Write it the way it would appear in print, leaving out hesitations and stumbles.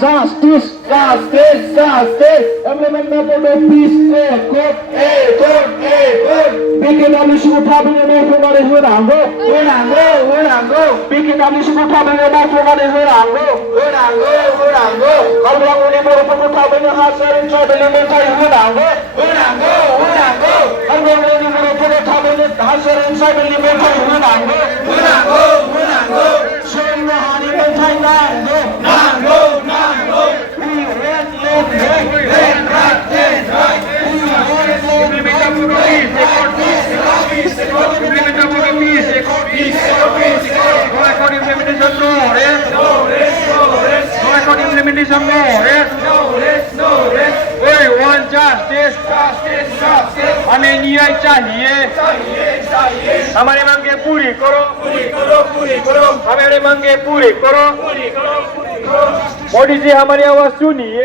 justice, justice, justice. Implement the peace, code. BKW suku tabung yang mau kembali hunanggo. BKW suku tabung yang mau kembali hunanggo. Kalau yang ini mau suku tabung yang hasil coba yang mau cari hunanggo. Kalau yang ini mau suku tabung yang hasil coba yang mau cari hunanggo. Semua hari mau cari nango. हमें न्याय चाहिए हमारे मांगे पूरी करो हमारे मांगे पूरी करो मोदी जी हमारी आवाज सुनिए